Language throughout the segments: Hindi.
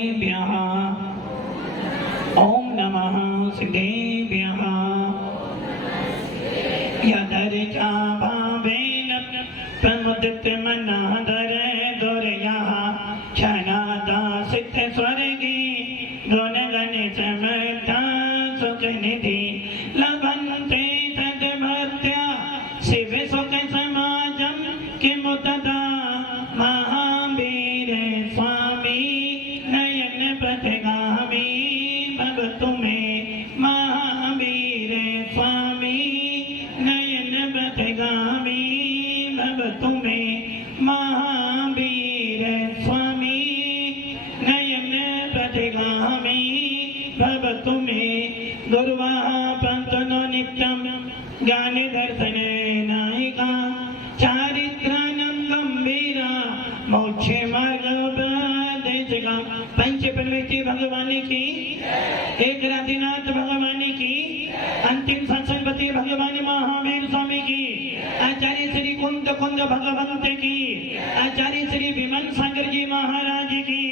सिद्धेभ्यः ओम नमः सिद्धेभ्यः यदर्चा भावेन प्रमुदितमनादर दुर्यः क्षणादा सिद्ध स्वर्गे गुणगण समर्था सुखनिधि लभन्ते तद्भक्त्या शिव सुख समाजं किमुतदा महावीर स्वामी नयन पथगामी भवतु मे महावीर स्वामी नयन पथगामी भवतु मे महावीर स्वामी नयन पथगामी भवतु मे गुरुवाः पन्तनो नित्यं ज्ञान दर्शन नायिका चारित्रानं गंभीरा मोक्षे मार्ग उपदेशका पंच परमेश्वर भगवान की एक राधिनाथ भगवान की अंतिम सत्संगपति भगवान महावीर स्वामी की आचार्य श्री कुंद कुंद भगवंत की आचार्य श्री विमल सागर जी महाराज की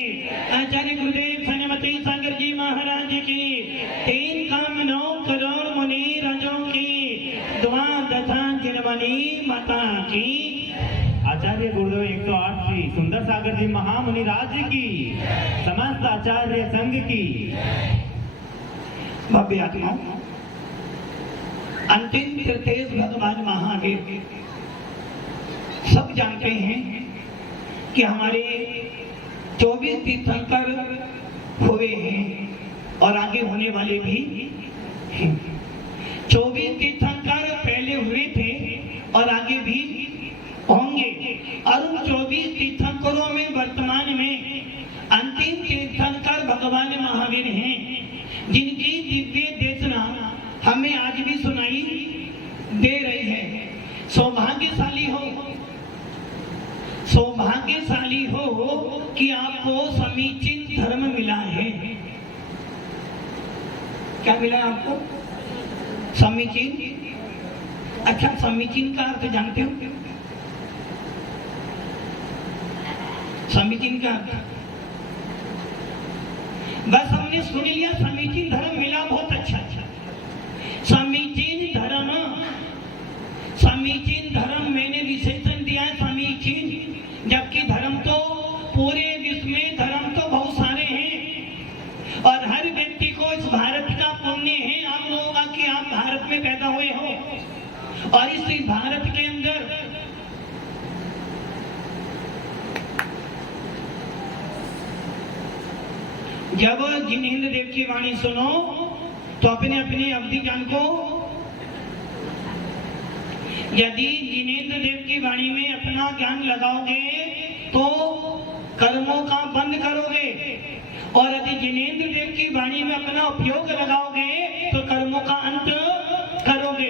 आचार्य गुरुदेव सनमती सागर जी महाराज की 3 काम 9 करोड़ मुनि राजों की दुआ दशा जिनवनी माता की आचार्य गुरुदेव 108 श्री सुंदर सागर जी महामुनि राज की समस्त आचार्य संघ की भव्य आत्माओं अंतिम तीर्थेश भगवान महावीर सब जानते हैं कि हमारे 24 तीर्थंकर हुए हैं और आगे होने वाले भी हैं। 24 तीर्थंकर पहले हुए थे और आगे भी होंगे और उन 24 तीर्थंकरों में वर्तमान में अंतिम तीर्थंकर भगवान महावीर हैं, जिनकी दिव्य देशना हमें आज भी सुनाई दे रही है। सौभाग्यशाली हो कि आपको समीचीन धर्म मिला है। क्या मिला आपको? समीचीन। अच्छा, समीचीन का अर्थ जानते हो? समीचीन का अर्थ बस हमने सुन लिया, समीचीन धर्म मिला, बहुत अच्छा। समीचीन धर्म मैंने विशेषण दिया है, समीचीन। जबकि धर्म तो पूरे विश्व में धर्म तो बहुत सारे हैं और हर व्यक्ति को इस भारत का पुण्य है आप लोगों का कि आप भारत में पैदा हुए हो और इस भारत के अंदर जब जिनेंद्र देव की वाणी सुनो तो अपने अपनी अवधि जान को, यदि जिनेंद्र देव की वाणी में अपना ज्ञान लगाओगे तो कर्मों का बंद करोगे और यदि जिनेंद्र देव की वाणी में अपना उपयोग लगाओगे तो कर्मों का अंत करोगे।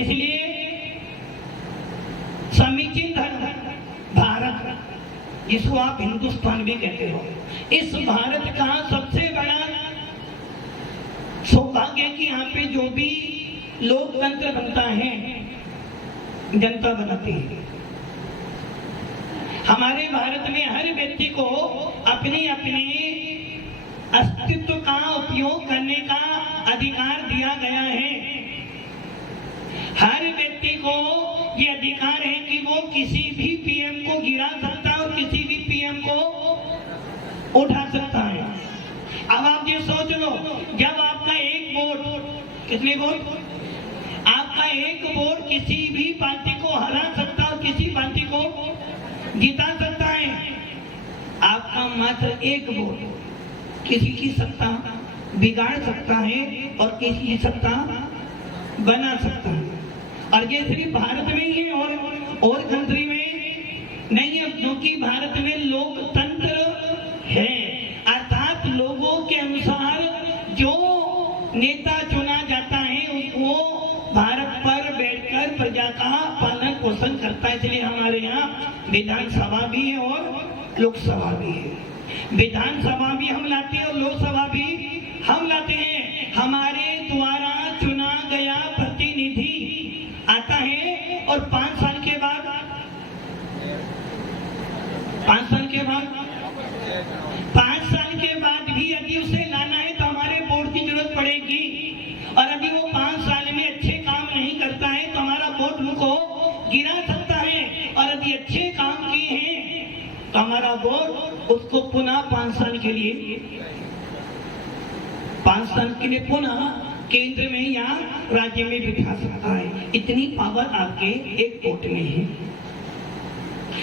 इसलिए समीचीन धर्म भारत, जिसको आप हिंदुस्तान भी कहते हो, इस भारत का सबसे बड़ा सौभाग्य है कि यहाँ पे जो भी लोकतंत्र बनता है जनता बनाती है। हमारे भारत में हर व्यक्ति को अपने अपने अस्तित्व का उपयोग करने का अधिकार दिया गया है। हर व्यक्ति को ये अधिकार है कि वो किसी भी पीएम को गिरा सकता है और किसी भी पीएम को उठा सकता है। अब आप ये सोच लो, जब आपका एक वोट, कितने वोट? आपका एक वोट किसी भी पार्टी को हरा सकता है और किसी पार्टी को जिता सकता है। आपका मात्र एक वोट किसी की सत्ता बिगाड़ सकता है और किसी की सत्ता बना सकता है। और ये सिर्फ भारत में ही है और कंट्री में नहीं है, क्योंकि भारत में लोकतंत्र है, अर्थात लोगों के अनुसार जो नेता चुना जाता है वो भारत पर बैठकर प्रजा का पालन पोषण करता है। इसलिए हमारे यहाँ विधानसभा भी है और लोकसभा भी है। विधानसभा भी हम लाते हैं और लोकसभा भी हम लाते हैं। हमारे द्वारा चुना गया प्रतिनिधि आता है और 5 साल के बाद 5 साल के बाद पुनः 5 साल के लिए 5 साल के लिए पुनः केंद्र में या राज्य में बिठा सकता है। इतनी पावर आपके एक वोट में है।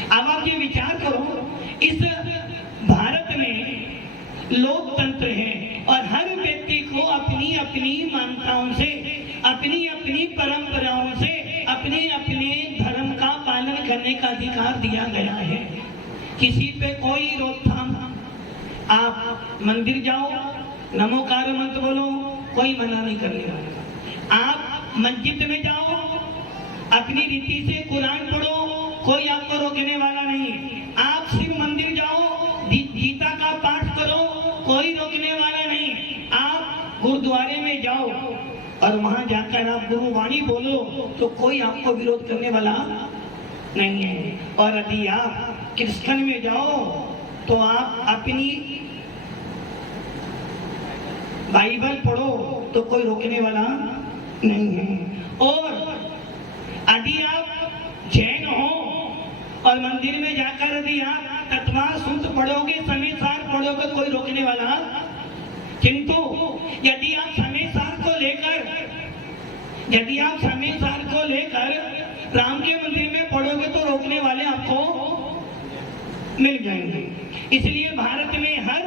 अब आप ये विचार करो, इस भारत में लोकतंत्र है और हर व्यक्ति को अपनी अपनी मान्यताओं से, अपनी अपनी परंपराओं से, अपने अपने धर्म का पालन करने का अधिकार दिया गया है। किसी पे कोई रोकथाम, आप मंदिर जाओ, नमोकार मंत्र बोलो, कोई मना नहीं करने वाला। आप मस्जिद में जाओ, अपनी रीति से कुरान पढ़ो, कोई आपको रोकने वाला नहीं। आप शिव मंदिर जाओ, गीता का पाठ करो, कोई रोकने वाला नहीं। आप गुरुद्वारे में जाओ और वहां जाकर आप गुरुवाणी बोलो तो कोई आपको विरोध करने वाला नहीं है। और यदि आप क्रिश्चियन में जाओ तो आप अपनी बाइबल पढ़ो तो कोई रोकने वाला नहीं है। और यदि आप जैन हो और मंदिर में जाकर यदि आप तत्वा सूत्र पढ़ोगे, समय सार पढ़ोगे, कोई रोकने वाला। किंतु यदि आप समय सार को लेकर राम के मंदिर में पढ़ोगे तो रोकने वाले आपको मिल जाएंगे। इसलिए भारत में हर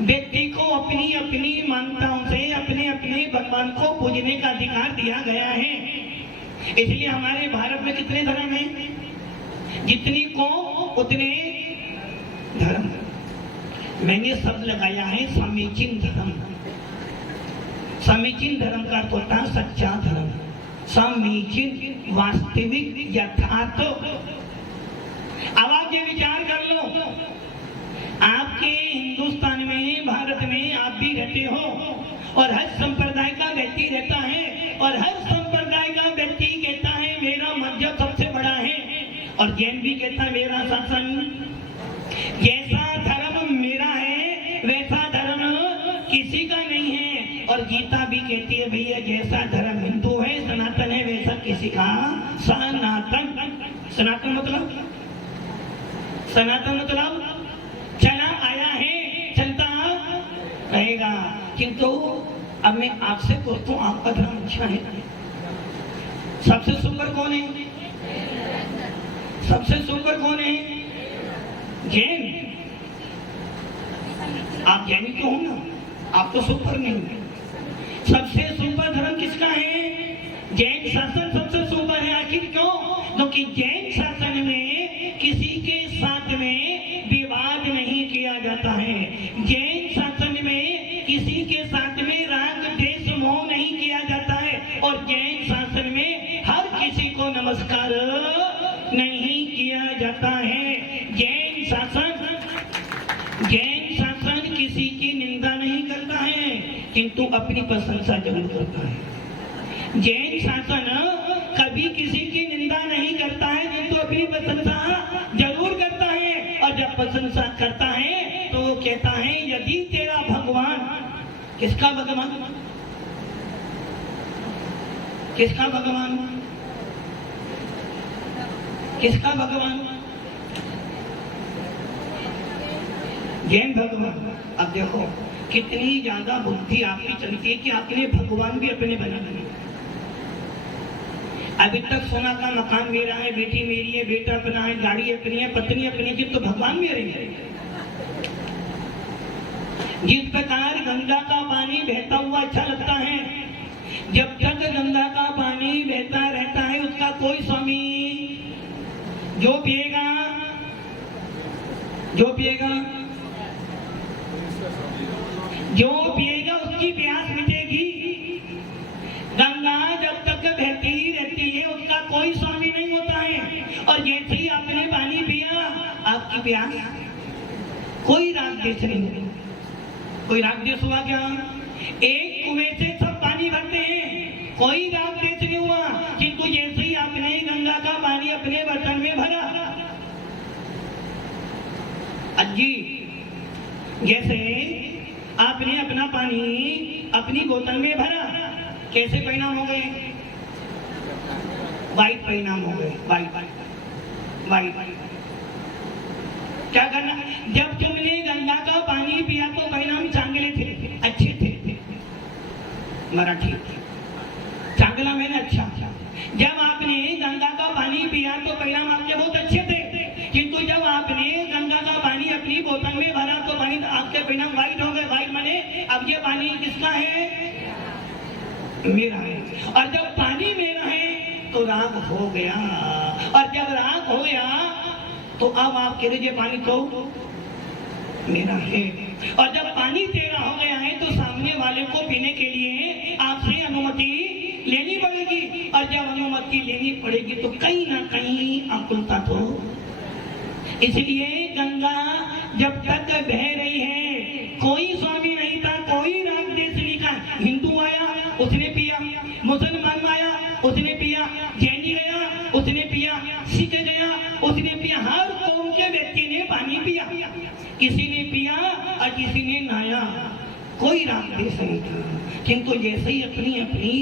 व्यक्ति को अपनी अपनी मान्यताओं से अपने अपने भगवान को पूजने का अधिकार दिया गया है। इसलिए हमारे भारत में कितने धर्म हैं? जितनी को उतने धर्म। मैंने शब्द लगाया है समीचीन धर्म। समीचीन धर्म का अर्थ होता है सच्चा धर्म, समीचीन, वास्तविक, यथार्थ। अब आप ये विचार कर लो, आपके हिंदुस्तान में, भारत में आप भी रहते हो और हर संप्रदाय का व्यक्ति रहता है और हर संप्रदाय का व्यक्ति कहता है मेरा मजहब सबसे बड़ा है, और जैन भी कहता है मेरा शासन। जैसा धर्म मेरा है वैसा धर्म किसी का नहीं है। और गीता भी कहती है भैया जैसा धर्म हिंदू है, सनातन है, वैसा किसी का सनातन। सनातन मतलब चला आया है, चलता रहेगा। किंतु अब मैं आपसे पूछता हूँ, आपका धर्म अच्छा है? सबसे सुपर कौन है? सबसे सुपर कौन है? जैन। आप जैनी तो हो ना, आप तो सुपर नहीं। सबसे सुपर धर्म किसका है? जैन शासन सबसे सुपर है। आखिर क्यों? क्योंकि जैन शासन में किसी के साथ में विवाद नहीं किया जाता है। जैन शासन में किसी के साथ में राग द्वेष मोह नहीं किया जाता है। और जैन शासन में हर किसी को नमस्कार नहीं किया जाता है। जैन शासन किसी की निंदा नहीं करता है, किंतु अपनी प्रशंसा जरूर करता है। जैन शासन कभी किसी की निंदा नहीं करता है, किंतु अपनी प्रशंसा जरूर करता है। और जब प्रशंसा करता है तो वो कहता है यदि तेरा भगवान, किसका भगवान? किसका भगवान? किसका भगवान? जैन भगवान। अब देखो कितनी ज्यादा बुद्धि आपकी चलती है कि आपने भगवान भी अपने बना लिए। अभी तक सोना का मकान मेरा है, बेटी मेरी है, बेटा अपना है, गाड़ी अपनी है, पत्नी अपनी है, तो भगवान मेरे हैं। जिस प्रकार गंगा का पानी बहता हुआ अच्छा लगता है, जब तक गंगा का पानी बहता रहता है उसका कोई स्वामी, जो पिएगा उसकी प्यास मिटेगी। गंगा जब तक बहती ही रहती है उसका कोई स्वामी नहीं होता है। और जैसे ही आपने पानी पिया आपकी प्यास, कोई राग देश नहीं, कोई राग देश हुआ क्या? एक कुएं से सब पानी भरते हैं, कोई राग देश नहीं हुआ। किंतु जैसे ही आपने गंगा का पानी अपने बर्तन में भरा, अजी जैसे आपने अपना पानी अपनी बोतल में भरा, कैसे परिणाम हो गए? वाइट परिणाम हो गए। वाइट क्या करना? जब तुमने गंगा का पानी पिया तो परिणाम चांगले थे, अच्छे थे। मराठी चांगला मैंने अच्छा। जब आपने गंगा का पानी पिया तो परिणाम आपके बहुत अच्छे थे, किंतु जब आपने गंगा का पानी अपनी बोतल में भरा तो पानी आपके परिणाम वाइट हो गए। वाइट माने अब ये पानी किसका है? मेरा है। और जब पानी मेरा है तो राग हो गया, और जब राग हो गया तो अब आप कह रहे पानी तो मेरा है। और जब पानी तेरा हो गया है तो सामने वाले को पीने के लिए आपसे अनुमति लेनी पड़ेगी, और जब अनुमति लेनी पड़ेगी तो कहीं ना कहीं आकुलता तो। इसलिए गंगा जब तक बह रही है, कोई स्वामी नहीं था, कोई राग देश लिखा। हिंदू आया उसने पिया, मुसलमान आया उसने पिया, जैनी गया उसने पिया, सिख गया उसने पिया, हर कौम के व्यक्ति ने पानी पिया। किसी ने पिया और किसी ने नहाया, कोई राग देश नहीं था। किंतु जैसे ही अपनी अपनी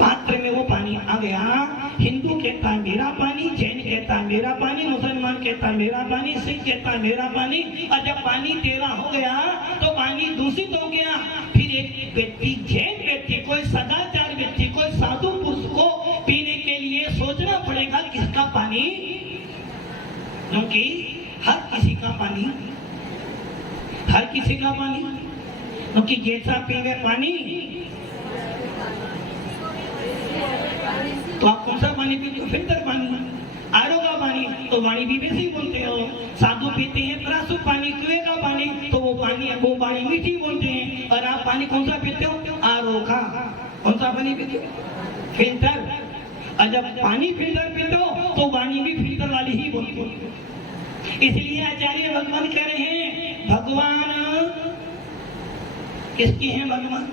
पात्र में वो पानी आ गया, हिंदू कहता है मेरा पानी, जैन कहता है मेरा पानी, मुसलमान कहता है मेरा पानी, सिख कहता है मेरा पानी। और जब पानी तेरा हो गया तो पानी दूषित हो गया। फिर एक व्यक्ति, जैन व्यक्ति, कोई सदाचार व्यक्ति, कोई साधु पुरुष को पीने के लिए सोचना पड़ेगा किसका पानी, क्योंकि हर किसी का पानी, हर किसी का पानी, क्योंकि जैसा पीवे पानी तो आप कौन सा पानी पीते हो? फिल्टर पानी, आरओ का पानी तो वाणी भी वैसे ही बोलते हो। साधु पीते हैं प्राशुद्ध पानी, कुएं का पानी, तो वो वाणी मीठी बोलते हैं। और आप पानी कौन सा पीते हो? आरओ का। कौन सा पानी पीते हो? फिल्टर। और जब पानी फिल्टर पीते हो तो वाणी भी फिल्टर वाली ही बोलते हो। इसलिए आचार्य भगवान कह रहे हैं, भगवान किसके हैं? भगवान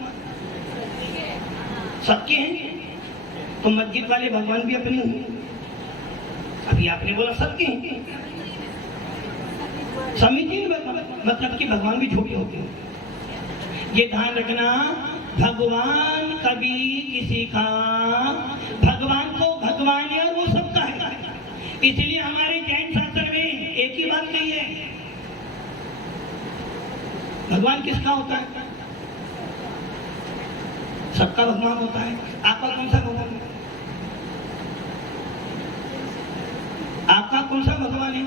सबके हैं। तो मस्जिद वाले भगवान भी अपने हैं। अभी आपने बोला सबके हैं, समीचीन मतलब कि भगवान भी छोटे होते हैं। ये ध्यान रखना, भगवान कभी किसी का, भगवान को भगवान है और वो सबका है। इसलिए हमारे जैन शास्त्र में एक ही बात कही है, भगवान किसका होता है? सबका भगवान होता है। आपका कौन सा भगवान है? आपका कौन सा भगवान है?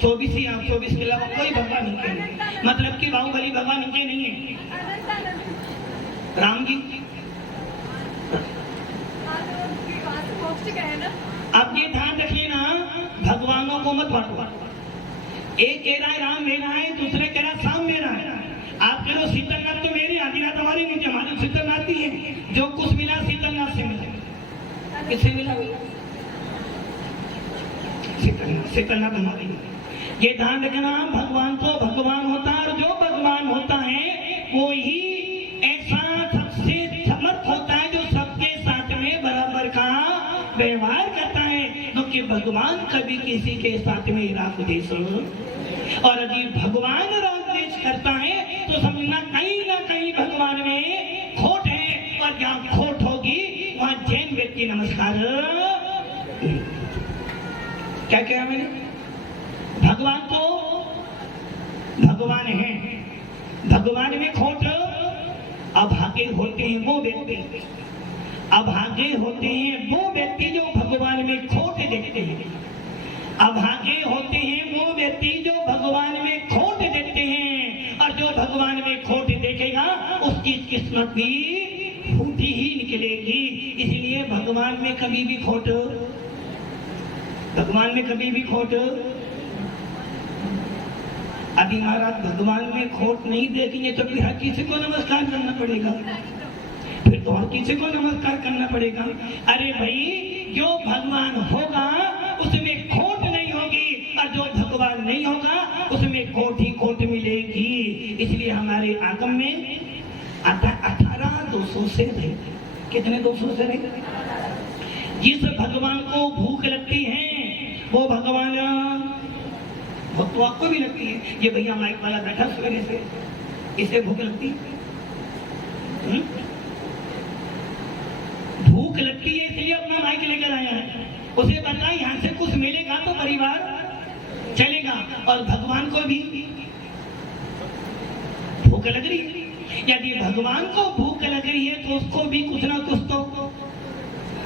24 ही। आप 24 के अलावा कोई भगवान नहीं है, मतलब कि बाहुबली भगवान इनके नहीं है। राम जी आप ये ध्यान रखिए ना, भगवानों को मत बांटो। एक कह रहा है राम मेरा है, दूसरे कह रहा है शाम मेरा है। आप कह लो शीतलनाथ तो मेरी, आदिनाथ हमारी नहीं, हमारी शीतलनाथ ही है। जो कुछ मिला शीतलनाथ से मिला। किससे मिला? शीतलनाथ हमारी। ये ध्यान रखना, भगवान तो भगवान होता है, और जो भगवान होता है वो ही ऐसा सबसे समर्थ होता है जो सबके साथ में बराबर का व्यवहार करता है। क्योंकि भगवान कभी किसी के साथ में राग देश, और यदि भगवान राग देश करता है तो समझना कहीं ना कहीं भगवान में खोट है, और जहाँ खोट होगी वहाँ जैन व्यक्ति नमस्कार। क्या कहा मैंने? भगवान तो भगवान है, भगवान में खोट अभागे होते हैं वो व्यक्ति, अभागे होते हैं वो व्यक्ति जो भगवान में खोट देखते हैं। अभागे होते हैं वो व्यक्ति जो भगवान में खोट देखते हैं, और जो भगवान में खोट देखेगा उसकी किस्मत भी फूटी ही निकलेगी। इसलिए भगवान में कभी भी खोट, भगवान में कभी भी खोट। अभी महाराज भगवान में खोट नहीं देखेंगे तो फिर हर किसी को नमस्कार करना पड़ेगा, फिर तो हर किसी को नमस्कार करना पड़ेगा। अरे भाई, जो भगवान होगा उसमें खोट नहीं होगी, और जो भगवान नहीं होगा उसमें खोट ही खोट मिलेगी। इसलिए हमारे आगम में 18 200 से रहे। कितने 200 से रहे? जिस भगवान को भूख लगती है वो भगवान, भूख तो आपको भी लगती है। ये भैया माइक वाला बैठा सवेरे से, इसे भूख लगती है? भूख लगती है इसलिए अपना माइक लेकर आया है। उसे पता यहाँ से कुछ मिलेगा तो परिवार चलेगा। और भगवान को भी भूख लग रही है, यदि भगवान को भूख लग रही है तो उसको भी कुछ ना कुछ तो,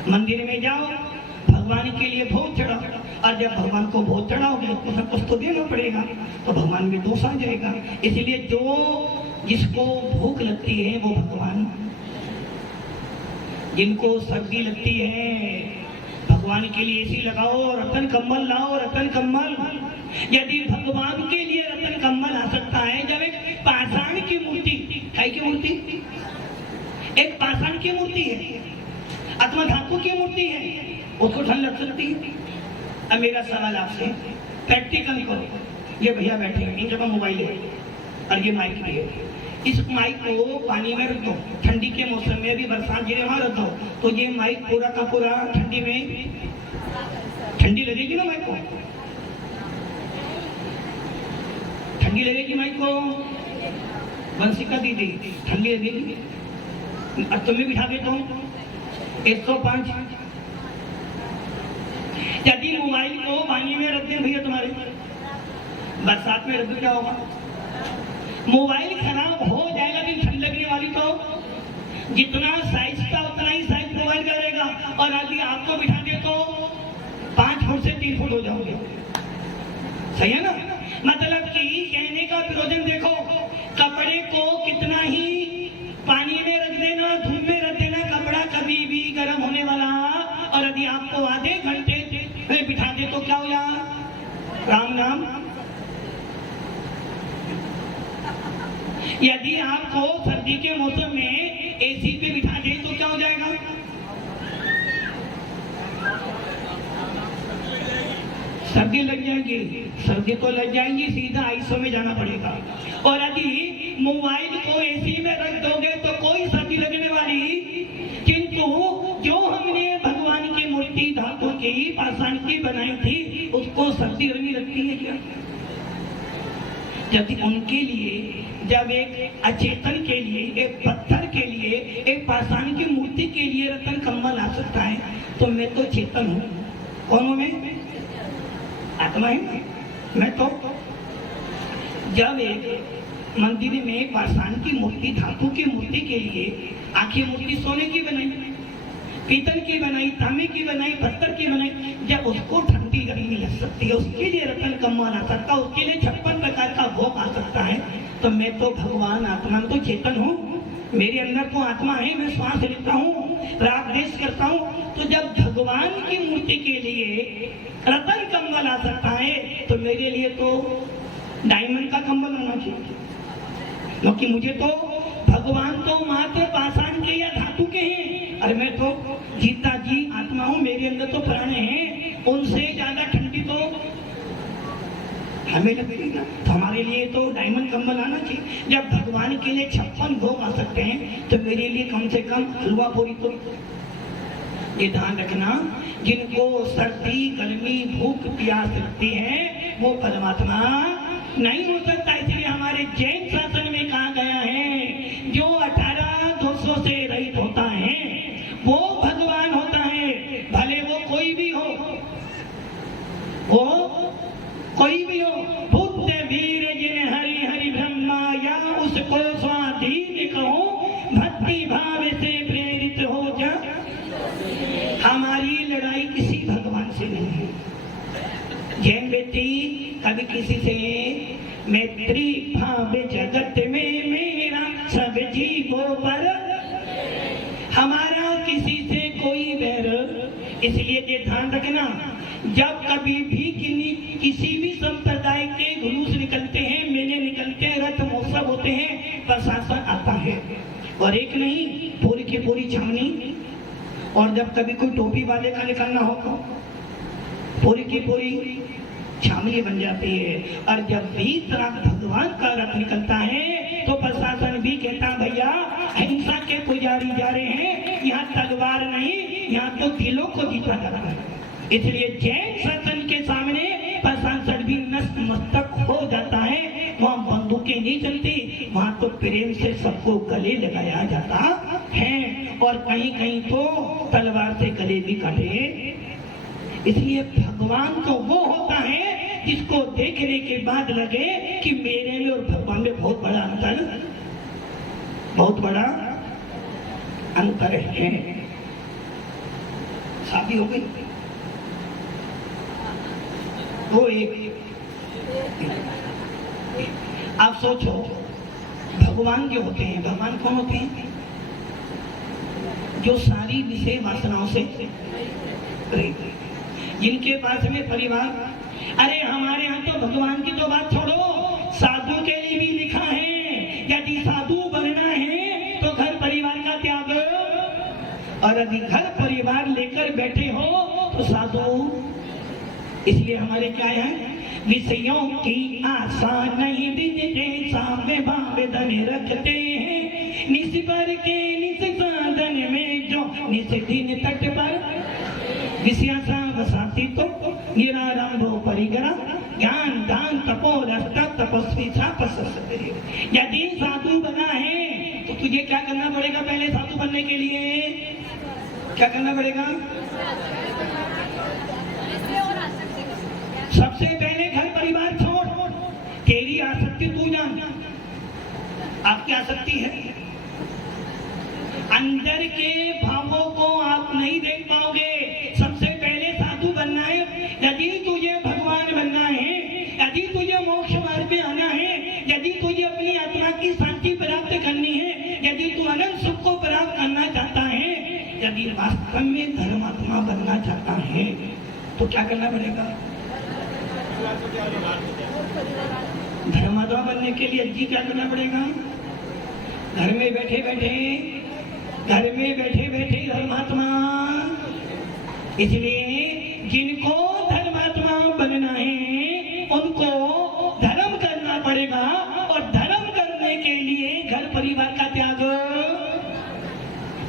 मंदिर में जाओ भगवान के लिए भोग चढ़ाओ, और जब भगवान को भोग चढ़ाओगे कुछ ना कुछ तो देना पड़ेगा, तो भगवान में दोष आ जाएगा। इसलिए जो जिसको भूख लगती है वो भगवान, जिनको सर्दी लगती है भगवान के लिए एसी लगाओ, रतन कम्बल लाओ, रतन कम्बल। यदि भगवान के लिए रतन कम्बल आ सकता है, जब एक पाषाण की मूर्ति है, की मूर्ति एक पाषाण की मूर्ति है, आत्मा धातु की मूर्ति है, उसको ठंड लग सकती है। अब मेरा सवाल आपसे, प्रैक्टिकल करो। ये भैया बैठे हैं, इनके पास मोबाइल है और ये माइक भी है, इस माइक को पानी में रख दो, ठंडी के मौसम में भी बरसात गिरे वहां रख दो, तो ये माइक पूरा का पूरा ठंडी में ठंडी लगेगी ना माइक को, ठंडी लगेगी माइक को, बंसिका दीदी ठंडी लगेगी। अब तुम्हें बिठा देता हूँ 105। यदि मोबाइल को पानी में रख दें भैया, तुम्हारे बरसात में रख दो, क्या होगा? मोबाइल खराब हो जाएगा, लेकिन ठंड लगने वाली तो जितना साइज था उतना ही साइज मोबाइल का रहेगा। और यदि आपको बिठा दे तो 5 फुट से 3 फुट हो जाओगे, सही है ना? मतलब कि कहने का प्रयोजन देखो, कपड़े को कितना ही पानी में रख देना, धूप में रख देना, कपड़ा कभी भी गर्म होने वाला। और यदि आपको आधे घंटे बिठा दे तो क्या हो जाए? राम नाम। यदि आपको सर्दी के मौसम में एसी पे बिठा दे तो क्या हो जाएगा? सर्दी लग जाएगी, सर्दी तो लग जाएंगी, सीधा आईसीयू में जाना पड़ेगा। और यदि मोबाइल को एसी में रख दोगे तो कोई सर्दी लगने वाली, किंतु जो हमने भगवान की मूर्ति धातु की पाषाण की बनाई थी उसको सर्दी लगती है क्या? यदि उनके लिए, जब एक अचेतन के लिए, एक पत्थर के लिए, एक पाषाण की मूर्ति के लिए रतन कम्बल आ सकता है, तो मैं तो चेतन हूँ। कौन हूँ मैं? आत्मा है मैं तो। जब एक मंदिर में पाषाण की मूर्ति, धातु की मूर्ति के लिए, आखिर मूर्ति सोने की बनाई, पीतल की बनाई, तांबे की बनाई, पत्थर की बनाई, जब उसको ठंडी गर्मी लग सकती है, उसके लिए रतन कम्बल आ सकता है, उसके लिए 56 प्रकार का भोग आ सकता है, तो मैं तो भगवान आत्मा तो चेतन हूँ, मेरे अंदर तो आत्मा है, मैं श्वास लेता हूँ, राग देश करता हूँ। तो जब भगवान की मूर्ति के लिए रतन कम्बल आ सकता है, तो मेरे लिए तो डायमंड का कम्बल आना चाहिए, क्योंकि मुझे तो भगवान तो मात्र पाषाण के या धातु के हैं, और मैं तो जीता जी आत्मा हूँ, मेरे अंदर तो प्राण है, उनसे ज्यादा ठंडी तो हमें लगती ना। तो हमारे लिए तो डायमंड कम्बल आना चाहिए। जब भगवान के लिए 56 भोग आ सकते हैं, तो मेरे लिए कम से कम हलवा पूरी तो। ये ध्यान रखना, जिनको सर्दी गर्मी भूख प्यास लगती है वो परमात्मा नहीं हो सकता। इसलिए हमारे जैन शासन में कहा गया है, जो 18 दोषों से रहित होता है वो भगवान होता है, भले वो कोई भी हो, वो कोई भी हो। बुद्ध वीर जिन हरि हरि ब्रह्मा, या उसको स्वाधीन कहो, भक्ति भाव से प्रेरित हो जा। हमारी लड़ाई किसी भगवान से नहीं है। जैन व्यक्ति कभी किसी से मैत्री भाव जगत में मेरा सब जीवों पर, हमारा किसी से कोई बैर। इसलिए ये ध्यान रखना, जब कभी भी किसी भी संप्रदाय के जुलूस निकलते हैं, मेले निकलते हैं, रथ महोत्सव होते हैं, प्रशासन आता है, और एक नहीं पूरी की पूरी छावनी। और जब कभी कोई टोपी वाले का निकलना हो तो पूरी की पूरी छावनी बन जाती है। और जब भी तरह भगवान का रथ निकलता है तो प्रशासन भी कहता, भैया हिंसा के पुजारी जा रहे हैं, यहाँ तलवार नहीं, यहाँ तो दिलों को जीता जा रहा है। इसलिए जैन शासन के सामने प्रशासन भी नतमस्तक हो जाता है। वहाँ बंदूकें नहीं चलती, वहाँ तो प्रेम से सबको गले लगाया जाता है, और कहीं कहीं तो तलवार से गले भी काटे इसलिए भगवान तो वो होता है जिसको देखने के बाद लगे कि मेरे में और भगवान में बहुत बड़ा अंतर है। शादी हो गई वो एक आप सोचो, भगवान जो होते हैं, भगवान कौन होते हैं? जो सारी विषय वासनाओं से रहित हैं, जिनके पास में परिवार। अरे हमारे यहाँ तो भगवान की तो बात छोड़ो, साधु के लिए भी लिखा है यदि साधु बनना है तो घर परिवार का त्याग, और यदि घर परिवार लेकर बैठे हो तो साधु। इसलिए हमारे क्या है, विषयों की आशा नहीं दिन जैसा में भाव धन रखते हैं, निस पर के निस साधन में जो निस दिन तट पर विषयासा वसाती तो निरारंभो परिगरा ज्ञान दान तपोरष्ट तपस्वी यदि साधु बना है तो तुझे क्या करना पड़ेगा? पहले साधु बनने के लिए क्या करना पड़ेगा? सबसे पहले घर परिवार छोड़, तेरी आसक्ति तू जान। आपकी आसक्ति है, अंदर के भावों को आप नहीं देख पाओगे। सबसे पहले साधु बनना है। यदि तुझे भगवान बनना है, यदि तुझे मोक्ष मार्ग पे आना है, यदि तुझे अपनी आत्मा की शांति प्राप्त करनी है, यदि तू अनंत सुख को प्राप्त करना चाहता है, यदि वास्तव में धर्मात्मा बनना चाहता है तो क्या करना पड़ेगा? धर्मात्मा बनने के लिए जी क्या करना पड़ेगा? घर में बैठे बैठे धर्मात्मा। इसलिए जिनको धर्मात्मा बनना है उनको धर्म करना पड़ेगा, और धर्म करने के लिए घर परिवार का त्याग।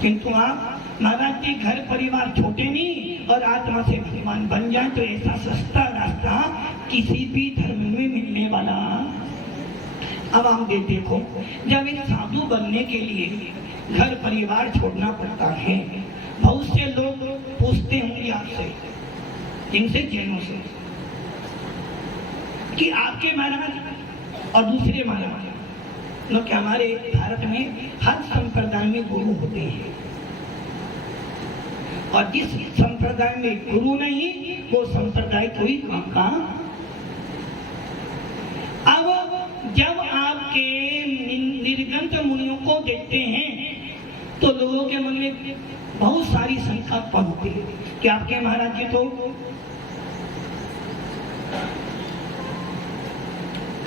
किंतु आप महाराज जी घर परिवार छोटे नहीं और आत्मा से भगवान बन जाए तो ऐसा सस्ता रास्ता किसी भी धर्म में मिलने वाला। अब हम देखो, जब एक साधु बनने के लिए घर परिवार छोड़ना पड़ता है, बहुत से लोग पूछते होंगे आपसे, जिनसे जैनों से, कि आपके महाराज और दूसरे महाराज लोग, हमारे भारत में हर संप्रदाय में गुरु होते हैं, और जिस संप्रदाय में गुरु नहीं वो संप्रदाय कोई काम का। अब जब आपके निर्गंत मुनियों को देखते हैं तो लोगों के मन में बहुत सारी शंका उत्पन्न होती है कि आपके महाराज जी तो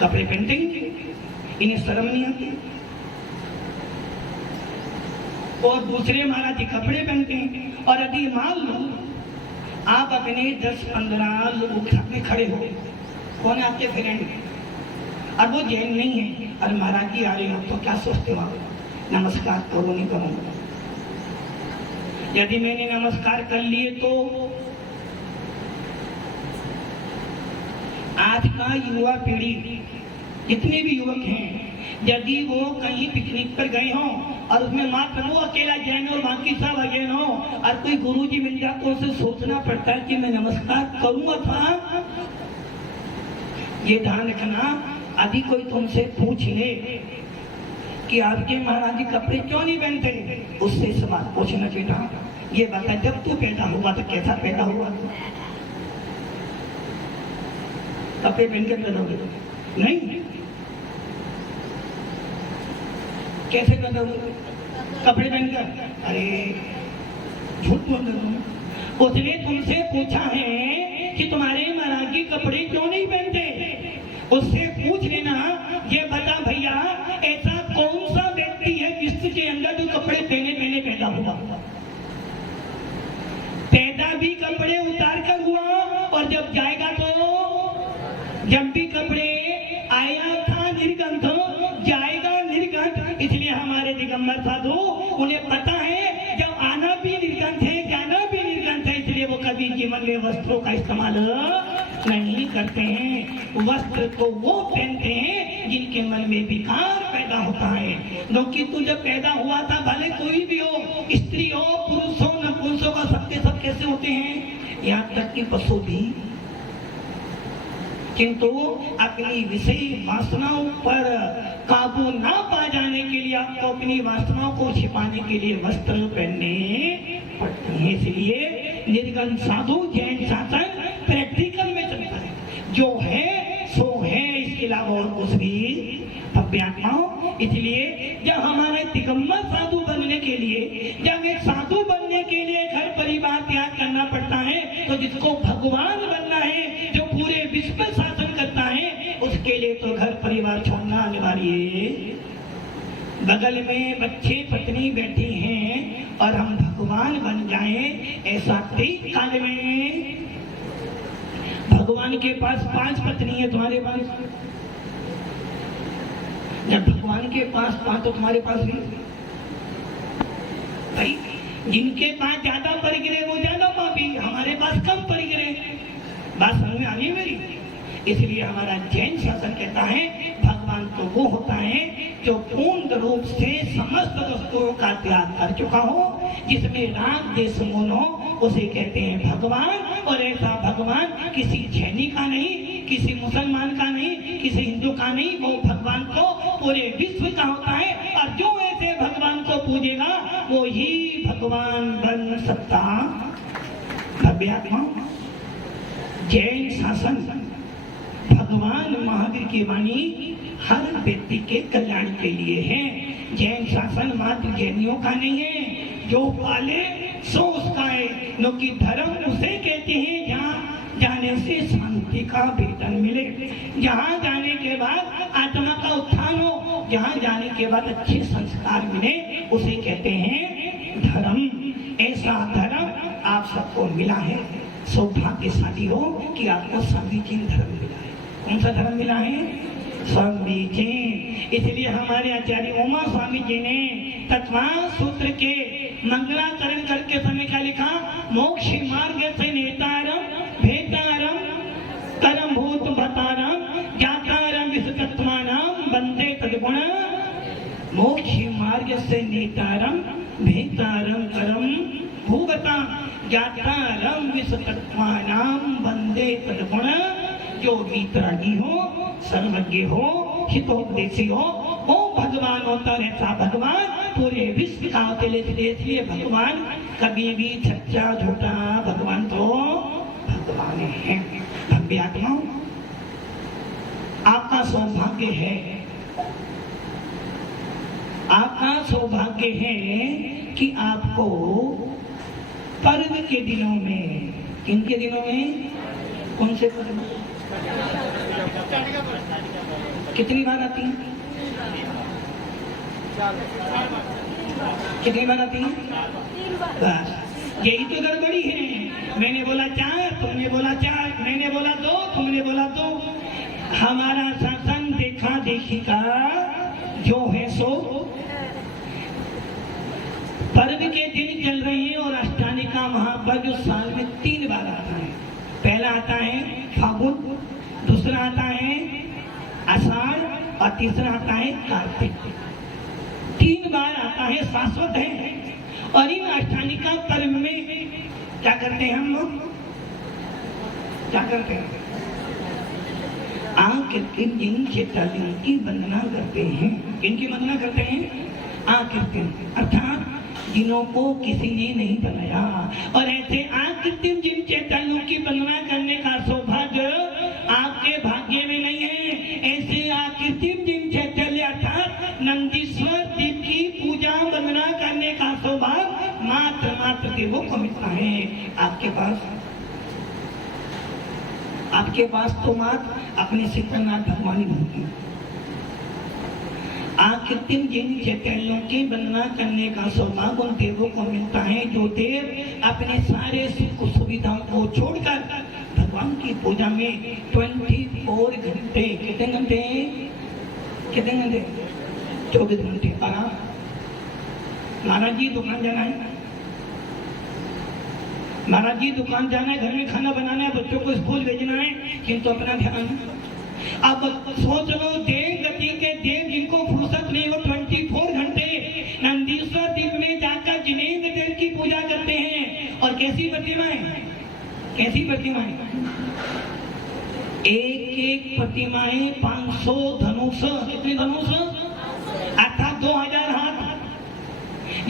कपड़े पहनते हैं, इन्हें शर्म नहीं आती, और दूसरे महाराज जी कपड़े पहनते हैं। और यदि मान लो आप अपने 10-15 लोगों के साथ में खड़े हो, कौन आपके फ्रेंड और वो जैन नहीं है, और महाराज जी आ रहे हो, तो क्या सोचते हो आप? नमस्कार करो नहीं करो? यदि मैंने नमस्कार कर लिए तो आज का युवा पीढ़ी, जितने भी युवक हैं, यदि वो कहीं पिकनिक पर गए हों और उसमें मात्र वो अकेला जैन और बाकी सब अजैन हो, और कोई गुरुजी मिल जाए तो उसे सोचना पड़ता है कि मैं नमस्कार करूं अथवा। ये ध्यान रखना, यदि कोई तुमसे पूछ ले कि आपके महाराज जी कपड़े क्यों नहीं पहनते, उससे सवाल पूछना चाहिए, ये बता जब तू पैदा हुआ तो कैसा पैदा हुआ? कपड़े पहनकर पैदा हुए? नहीं, कैसे पैदा हुए? कपड़े पहनकर? अरे झूठ बोल रहे हो। उसने तुमसे पूछा है कि तुम्हारे महाराज जी कपड़े क्यों नहीं पहनते, उससे पूछ लेना, ये बता भैया ऐसा कौन सा व्यक्ति है जिसके अंदर तो कपड़े पहने पैदा हुआ? पैदा भी कपड़े उतार कर हुआ, और जब जाएगा तो जब भी कपड़े आया था निर्गंथ, जाएगा निर्गंथ। इसलिए हमारे दिगंबर साधु, उन्हें पता है जब आना भी निर्गंथ है, जाना भी निर्गंथ है, इसलिए वो कभी जीवन में वस्त्रों का इस्तेमाल नहीं करते हैं। वस्त्र तो वो पहनते हैं जिनके मन में विकार पैदा होता है। क्योंकि तू जब पैदा हुआ था, भले कोई भी हो, स्त्री हो, पुरुष हो, नपुंसक हो, सबके सब कैसे होते हैं, यहाँ तक कि पशु भी। किंतु अपनी विषय वासनाओं पर काबू ना पा जाने के लिए आपको अपनी वासनाओं को छिपाने के लिए वस्त्र पहनने पड़ते हैं। इसलिए निर्गुण साधु जैन शासन प्रैक्टिकल में चलता है, जो है सो है, इसके अलावा और कुछ भी अभ्यात्माओं। इसलिए जब हमारे दिगंबर साधु बनने के लिए, जब एक साधु बनने के लिए घर परिवार त्याग करना पड़ता है, तो जिसको भगवान बनना है, जो पूरे विश्व पर शासन करता है, उसके लिए तो घर परिवार छोड़ना अनिवार्य है। बगल में बच्चे पत्नी बैठी हैं और हम भगवान बन जाएं, ऐसा ठीक काल में भगवान के पास 5 पत्नी है, तुम्हारे पास? जब भगवान के पास 5 तो तुम्हारे पास भी भाई। जिनके पास ज्यादा परिग्रह वो ज्यादा पापी, हमारे पास कम परिग्रह। बात समझ में आ रही है मेरी? इसलिए हमारा जैन शासन कहता है भगवान तो वो होता है जो पूर्ण रूप से समस्त वस्तुओं का त्याग कर चुका हो, जिसमें राग देश मोह हो, उसे कहते हैं भगवान। और ऐसा भगवान किसी जैनी का नहीं, किसी मुसलमान का नहीं, किसी हिंदू का नहीं, वो भगवान को पूरे विश्व का होता है। और जो ऐसे भगवान को पूजेगा वो ही भगवान बन सकता। भव्यात्मा जैन शासन भगवान महावीर की वाणी हर व्यक्ति के कल्याण के लिए है। जैन शासन मात्र जैनियों का नहीं है, जो पाले सो उसका है। क्योंकि धर्म उसे कहते हैं जहाँ जाने से शांति का वेतन मिले, जहाँ जाने के बाद आत्मा का उत्थान हो, जहाँ जाने के बाद अच्छे संस्कार मिले, उसे कहते हैं धर्म। ऐसा धर्म आप सबको मिला है। सौभाग्यशाली हो कि आपको समीचीन धर्म मिला है। कौन सा धर्म मिला है? समीचीन। इसलिए हमारे आचार्य उमा स्वामी जी ने तत्वांश सूत्र के मंगलाचरण करके समय क्या लिखा? मोक्ष मार्ग से नेतारम भेतारम करम भूत भतारम जातारम विसतत्वानाम वंदे तद्गुण। मोक्ष मार्ग से नेतारम भेतारम करम भूगता जातारम विसतत्वानाम वंदे तद्गुण। जो वीतरागी हो, सर्वज्ञ हो, हितोपदेशी हो, वो भगवान होता रहता। भगवान पूरे विश्व का होते, इसलिए भगवान कभी भी सच्चा झूठा, भगवान तो भगवान है। भव्यात्माओं, आपका सौभाग्य है, आपका सौभाग्य है कि आपको पर्व के दिनों में, किन के दिनों में, कौन से पर्व, कितनी बार आती है? कितनी बार आती है? बस यही तो गड़बड़ी है। मैंने बोला 4, तुमने बोला 4, मैंने बोला 2, तुमने बोला 2। हमारा शासन देखा देखी का जो है सो पर्व के दिन चल रहे हैं। और अष्टानिका महापर्व साल में 3 बार आता है। पहला आता है फागुन, दूसरा आता है आषाढ़ और तीसरा आता है कार्तिक। 3 बार आता है, शाश्वत है। और इन अष्टानिका पर्व में क्या करते हैं हम लोग? क्या करते हैं? आकृतिम जिन चेतालियों की वंदना करते हैं। इनकी वंदना करते हैं आकृतिम, अर्थात जिनों को किसी ने नहीं बनाया। और ऐसे आकृतिम जिन चैतन्यों की वंदना करने का सौभाग्य आपके भाग्य में नहीं है। ऐसे आकृतिम जिन चैतन्य अर्थात नंदीश्वर देव की पूजा वंदना करने का सौभाग्य मात्र देवों को मिलता है। आपके पास तो मात्र अपने शीतलनाथ भगवान ही बनते हैं। आकृतिम जिन चैतन्यों की वंदना करने का सौभाग्य उन देवों को मिलता है जो देव अपने सारे सुख सुविधाओं को छोड़कर भगवान की पूजा में 24 घंटे, कितने घंटे? 24 घंटे आराम। महाराज जी दुकान जाना है, महाराज जी दुकान जाना है, घर में खाना बनाना है, बच्चों को स्कूल भेजना है, किंतु अपना ध्यान। अब सोच लो देह गति कैसी प्रतिमाएं? एक एक प्रतिमाएं 500 धनुष, कितने धनुष? अर्थात 2000 हाथ।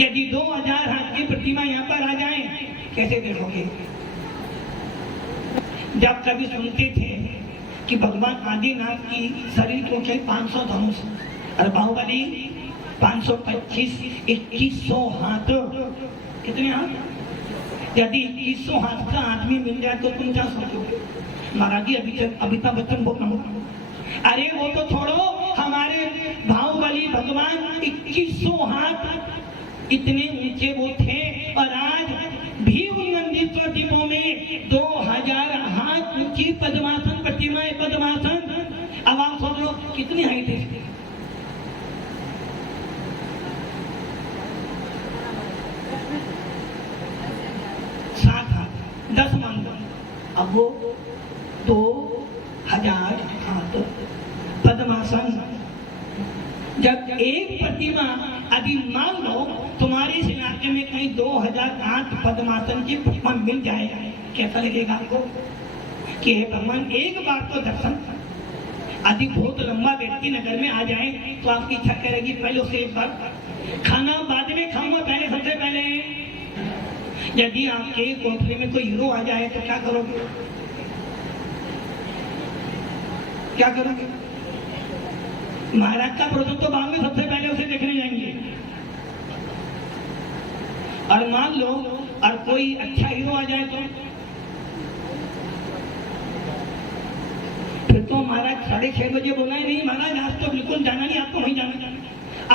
यदि 2000 हाथ की प्रतिमा यहाँ पर आ जाए, कैसे देखोगे? जब कभी सुनते थे कि भगवान आदिनाथ की शरीर की ऊंचाई 500 धनुष और बाहुबली 525, 2100 हाथ। कितने हाथ? यदि 2100 हाथ का आदमी मिल जाए तो तुम क्या सोचोगे? महाराज जी अमिताभ बच्चन बहुत नंबर। अरे वो तो छोड़ो, हमारे बाहुबली भगवान 2100 हाथ इतने ऊंचे वो थे, और आज भी उन नंदीश्वर द्वीपों में 2000 हाथ ऊंची पद्मासन प्रतिमाएं, पद्मासन। अब आप सोच लो कितनी हाइट है? हाथ, 10 मान लो। अब वो 2000 हाथ पद्मासन। जब एक प्रतिमा, अभी मान लो तुम्हारे इस इलाके में कहीं 2000 हाथ पद्मासन की प्रतिमा मिल जाए, कैसा लगेगा आपको? कि हे भगवान एक बार तो दर्शन। यदि बहुत लंबा व्यक्ति नगर में आ जाए तो आपकी इच्छा करेगी पहले उसे एक बार खाना बाद में खाऊंगा, पहले सबसे पहले। यदि आपके कोठरी में कोई हीरो आ जाए तो क्या करोगे? क्या करोगे? महाराज का प्रोजेक्ट तो बाद में सबसे पहले उसे देखने जाएंगे। और मान लो और कोई अच्छा हीरो आ जाए तो फिर तो महाराज 6:30 बजे बोला ही नहीं, महाराज आज तो बिल्कुल जाना नहीं, आपको वहीं जाना।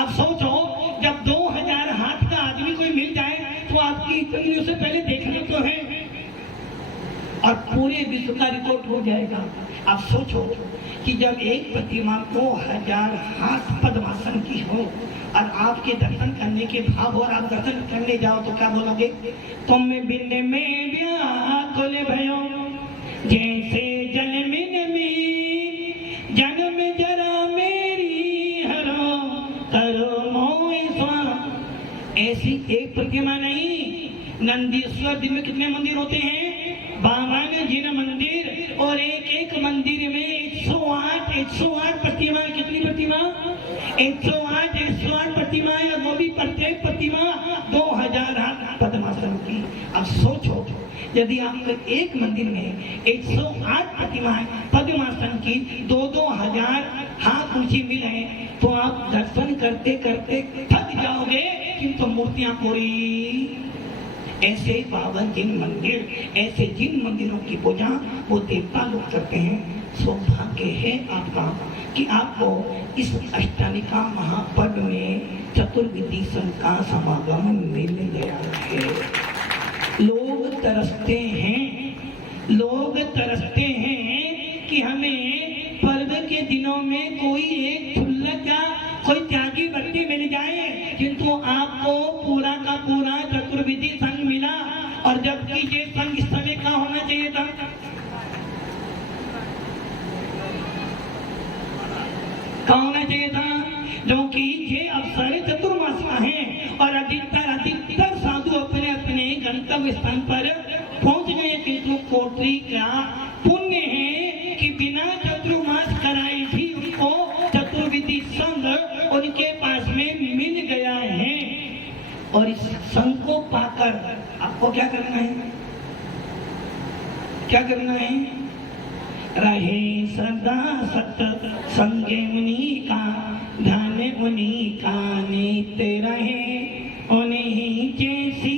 अब सोचो जब 2000 हाथ का आदमी कोई मिल जाए तो आपकी इतनी उसे पहले देखने तो है, और पूरे विश्व का रिकॉर्ड हो जाएगा। अब सोचो कि जब एक प्रतिमा 2000 हाथ पद्मासन की हो और आपके दर्शन करने के भाव और आप दर्शन करने जाओ तो क्या बोलोगे? तुम बिन में व्याकुल भयो जैसे जन्मिन में, जन्म जरा मेरी हरो करो मोहि स्वाम। ऐसी एक प्रतिमा नहीं, नंदीश्वर दिन में कितने मंदिर होते हैं? 52 जिन मंदिर, और एक एक मंदिर में 108 प्रतिमा। कितनी प्रतिमा? 108 प्रतिमाएं, और वो भी प्रत्येक प्रतिमा 2000 हाथ पद्मासन की। अब सोचो यदि आपको एक मंदिर में 108 प्रतिमाएं पद्मासन की 2000 हाथ ऊंची मिले तो आप दर्शन करते करते थक जाओगे, किंतु मूर्तियां पूरी। ऐसे 52 जिन मंदिर, ऐसे जिन मंदिरों की पूजा वो देवता लोग करते हैं। सौभाग्य है आपका कि आपको इस अष्टालिका महापर्व में चतुर्विधि संघ का समागम मिल गया है। लोग तरसते हैं कि हमें पर्व के दिनों में कोई एक क्षुल्लक या कोई त्यागी व्यक्ति मिल जाए, किंतु आपको पूरा का पूरा चतुर्विधि संघ मिला। और जबकि ये संघ इस समय का होना चाहिए था, क्या होना चाहिए था? क्योंकि ये अवसर चतुर्मास का है और अधिकतर साधु अपने अपने गंतव्य स्थान पर पहुंच गए, किंतु कोटरी का पुण्य है कि बिना चतुर्मास कराए भी उनको चतुर्विधि संघ उनके पास में मिल गया है। और इस संघ को पाकर आपको क्या करना है? क्या करना है? रहे सदा सत संगे मुनि का, ध्यान मुनि का नित्य रहे, उन्हीं जैसी।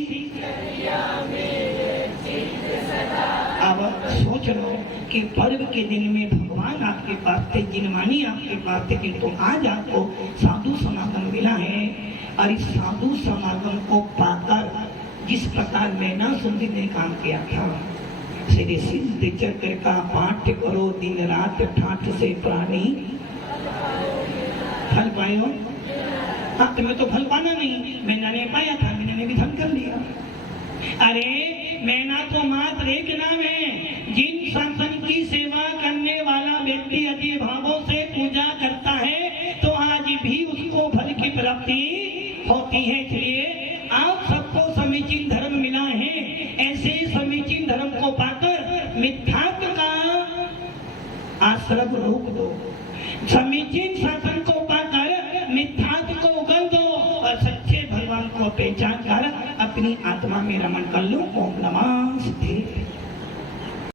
अब सोच लो कि पर्व के दिन में भगवान आपके पास थे, जिनवानी आपके पास थे, किंतु आज आपको साधु समागम मिला है। और इस साधु समागम को पाकर जिस प्रकार मैना सुंदरी ने काम किया था, श्री सिद्ध चक्र का पाठ करो दिन रात ठाठ से प्राणी फल पायो। हाँ, तुम्हें तो फल पाना नहीं, मैना ने पाया था, मैना ने भी धन कर लिया। अरे मैना तो मात्र एक नाम है। जिन शासन की सेवा करने वाला व्यक्ति यदि भावों से पूजा करता है तो आज भी उसको फल की प्राप्ति होती है। इसलिए आप सबको समीचीन धर्म मिला है, ऐसे समीचीन धर्म को पाकर आश्रम रोक दो, समीचीन शासन को पाकर मिथ्यात्व को उगल दो और सच्चे भगवान को पहचान कर अपनी आत्मा में रमण कर लो। ओम नमः शिवाय।